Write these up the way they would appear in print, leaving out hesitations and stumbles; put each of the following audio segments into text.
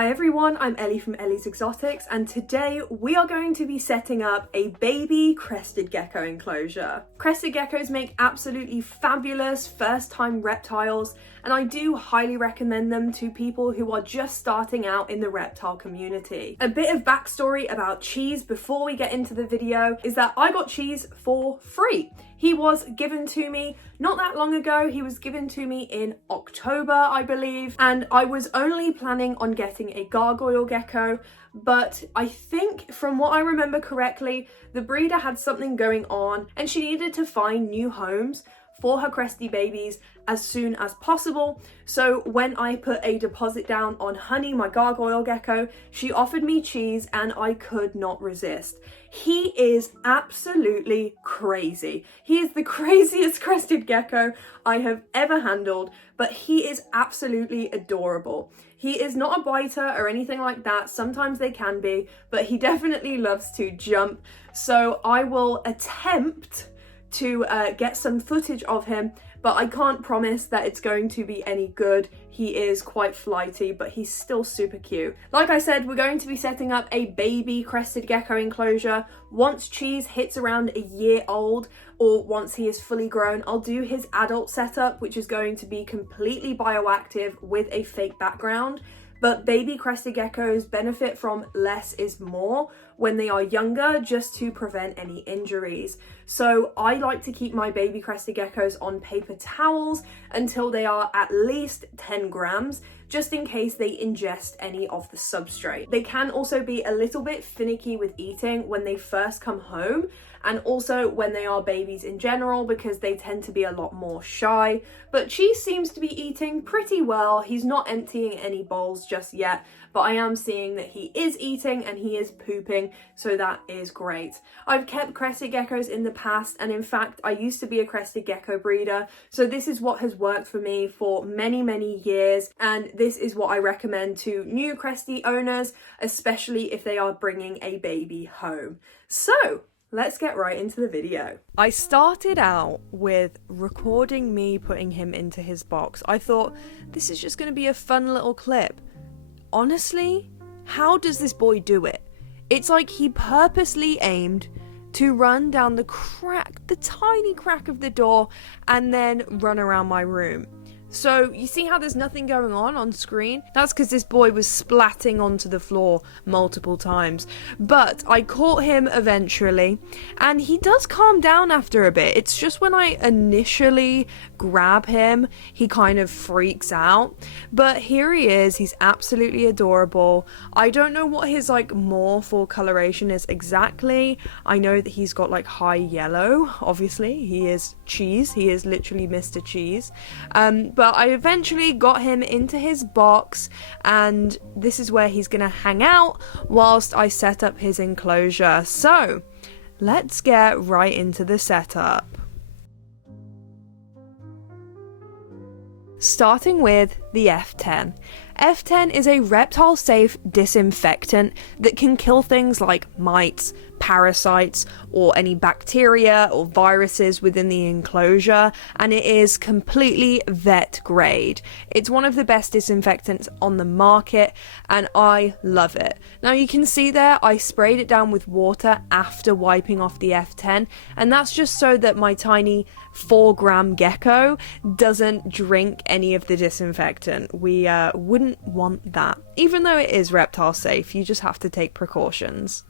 Hi everyone, I'm Ellie from Ellie's Exotics, and today we are going to be setting up a baby crested gecko enclosure. Crested geckos make absolutely fabulous first-time reptiles, and I do highly recommend them to people who are just starting out in the reptile community. A bit of backstory about Cheese before we get into the video is that I got Cheese for free. He was given to me not that long ago. He was given to me in October, I believe, and I was only planning on getting a gargoyle gecko, but I think from what I remember correctly, the breeder had something going on and she needed to find new homes for her Crestie babies as soon as possible. So when I put a deposit down on Honey, my gargoyle gecko, she offered me Cheese and I could not resist. He is absolutely crazy. He is the craziest crested gecko I have ever handled, but he is absolutely adorable. He is not a biter or anything like that. Sometimes they can be, but he definitely loves to jump. So I will attempt to get some footage of him, but I can't promise that it's going to be any good. He is quite flighty, but he's still super cute. Like I said, we're going to be setting up a baby crested gecko enclosure. Once Cheese hits around a year old, or once he is fully grown, I'll do his adult setup, which is going to be completely bioactive with a fake background. But baby crested geckos benefit from less is more when they are younger, just to prevent any injuries. So I like to keep my baby crested geckos on paper towels until they are at least 10 grams, just in case they ingest any of the substrate. They can also be a little bit finicky with eating when they first come home, and also when they are babies in general, because they tend to be a lot more shy. But Cheese seems to be eating pretty well. He's not emptying any bowls just yet, but I am seeing that he is eating and he is pooping, so that is great. I've kept crested geckos in the past, and in fact I used to be a crested gecko breeder, so this is what has worked for me for many years, and this is what I recommend to new Crestie owners, especially if they are bringing a baby home. So let's get right into the video. I started out with recording me putting him into his box. I thought this is just going to be a fun little clip. Honestly, how does this boy do it? It's like he purposely aimed to run down the tiny crack of the door and then run around my room. So you see how there's nothing going on screen? That's because this boy was splatting onto the floor multiple times. But I caught him eventually, and he does calm down after a bit. It's just when I initially grab him, he kind of freaks out. But here he is. He's absolutely adorable. I don't know what his morph or coloration is exactly. I know that he's got high yellow. Obviously, he is Cheese. He is literally Mr. Cheese. But I eventually got him into his box, and this is where he's gonna hang out whilst I set up his enclosure. So let's get right into the setup. Starting with the F10. F10 is a reptile-safe disinfectant that can kill things like mites, parasites, or any bacteria or viruses within the enclosure, and it is completely vet grade. It's one of the best disinfectants on the market, and I love it. Now you can see there I sprayed it down with water after wiping off the F10, and that's just so that my tiny 4-gram gecko doesn't drink any of the disinfectant. We wouldn't want that. Even though it is reptile safe, you just have to take precautions.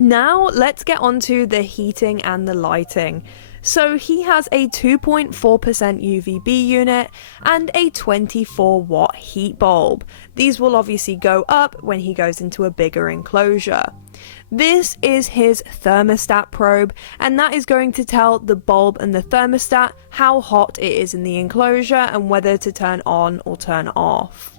Now let's get on to the heating and the lighting. So he has a 2.4% UVB unit and a 24 watt heat bulb. These will obviously go up when he goes into a bigger enclosure. This is his thermostat probe, and that is going to tell the bulb and the thermostat how hot it is in the enclosure and whether to turn on or turn off.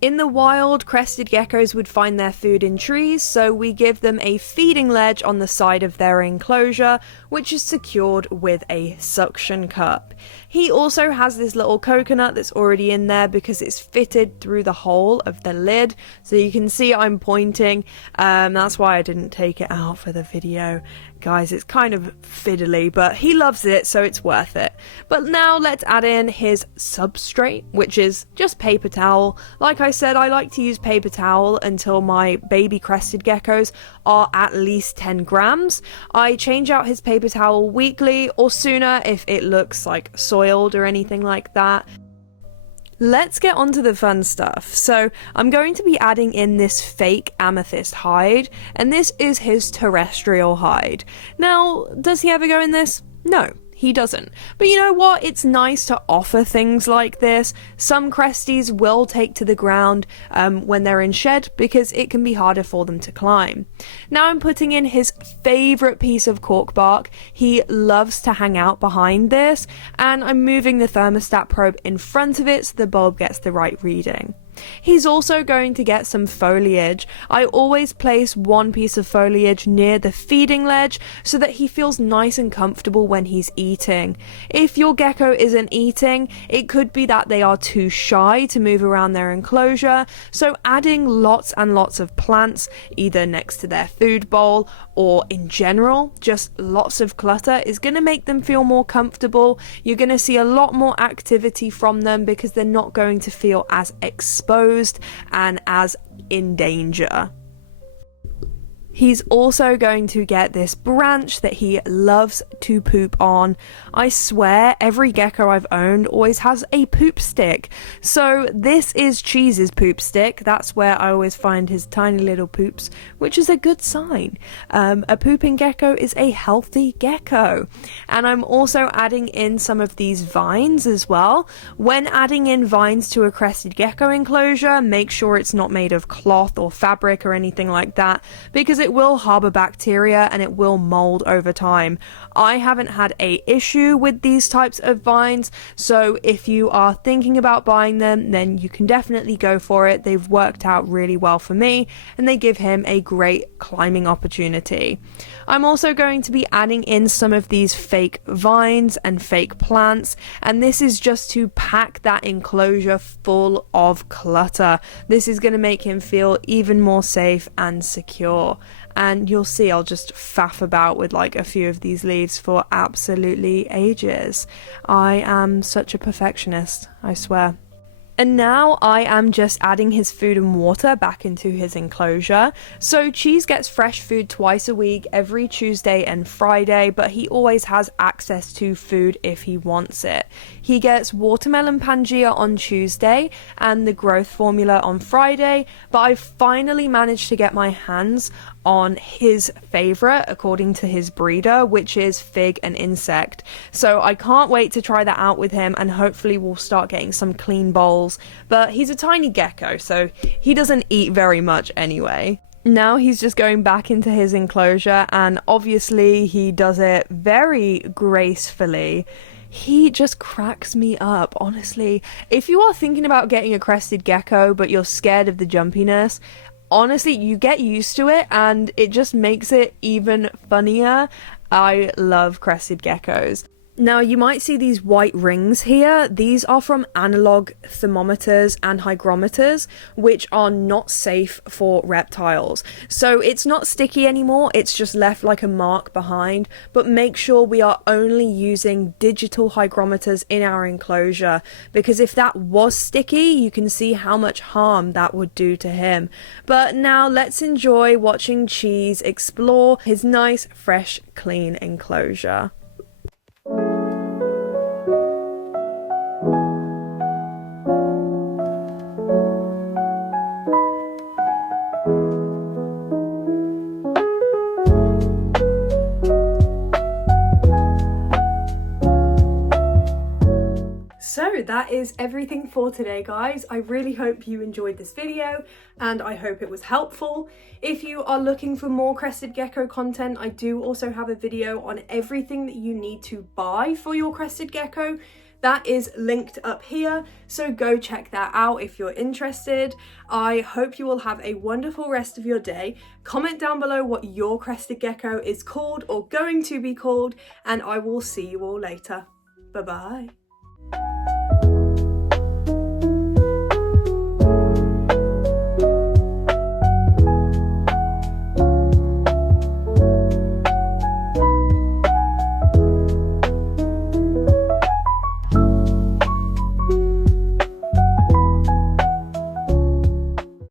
In the wild, crested geckos would find their food in trees, so we give them a feeding ledge on the side of their enclosure, which is secured with a suction cup. He also has this little coconut that's already in there because it's fitted through the hole of the lid, so you can see I'm pointing. That's why I didn't take it out for the video, guys, it's kind of fiddly, but he loves it, so it's worth it. But now let's add in his substrate, which is just paper towel. Like I said, I like to use paper towel until my baby crested geckos are at least 10 grams. I change out his paper towel weekly or sooner if it looks like soiled or anything like that. Let's get on to the fun stuff. So I'm going to be adding in this fake amethyst hide, and this is his terrestrial hide. Now, does he ever go in this? No, he doesn't. But you know what? It's nice to offer things like this. Some Cresties will take to the ground when they're in shed because it can be harder for them to climb. Now I'm putting in his favourite piece of cork bark. He loves to hang out behind this, and I'm moving the thermostat probe in front of it so the bulb gets the right reading. He's also going to get some foliage. I always place one piece of foliage near the feeding ledge so that he feels nice and comfortable when he's eating. If your gecko isn't eating, it could be that they are too shy to move around their enclosure, so adding lots and lots of plants, either next to their food bowl or in general, just lots of clutter, is going to make them feel more comfortable. You're going to see a lot more activity from them because they're not going to feel as exposed and as in danger. He's also going to get this branch that he loves to poop on. I swear every gecko I've owned always has a poop stick. So this is Cheese's poop stick. That's where I always find his tiny little poops, which is a good sign. A pooping gecko is a healthy gecko. And I'm also adding in some of these vines as well. When adding in vines to a crested gecko enclosure, make sure it's not made of cloth or fabric or anything like that, because it will harbor bacteria and it will mold over time. I haven't had a issue with these types of vines, so if you are thinking about buying them, then you can definitely go for it. They've worked out really well for me and they give him a great climbing opportunity. I'm also going to be adding in some of these fake vines and fake plants, and this is just to pack that enclosure full of clutter. This is going to make him feel even more safe and secure. And you'll see I'll just faff about with like a few of these leaves for absolutely ages. I am such a perfectionist, I swear. And now I am just adding his food and water back into his enclosure. So Cheese gets fresh food twice a week, every Tuesday and Friday, but he always has access to food if he wants it. He gets watermelon Pangea on Tuesday and the growth formula on Friday, but I finally managed to get my hands on his favorite according to his breeder, which is fig and insect. So I can't wait to try that out with him, and hopefully we'll start getting some clean bowls. But he's a tiny gecko, so he doesn't eat very much anyway. Now he's just going back into his enclosure, and obviously he does it very gracefully. He just cracks me up, honestly. If you are thinking about getting a crested gecko but you're scared of the jumpiness, honestly, you get used to it and it just makes it even funnier. I love crested geckos. Now you might see these white rings here. These are from analog thermometers and hygrometers, which are not safe for reptiles. So it's not sticky anymore, it's just left like a mark behind, but make sure we are only using digital hygrometers in our enclosure, because if that was sticky, you can see how much harm that would do to him. But now let's enjoy watching Cheese explore his nice, fresh, clean enclosure. So that is everything for today, guys. I really hope you enjoyed this video and I hope it was helpful. If you are looking for more crested gecko content, I do also have a video on everything that you need to buy for your crested gecko. That is linked up here, so go check that out if you're interested. I hope you will have a wonderful rest of your day. Comment down below what your crested gecko is called or going to be called, and I will see you all later. Bye bye.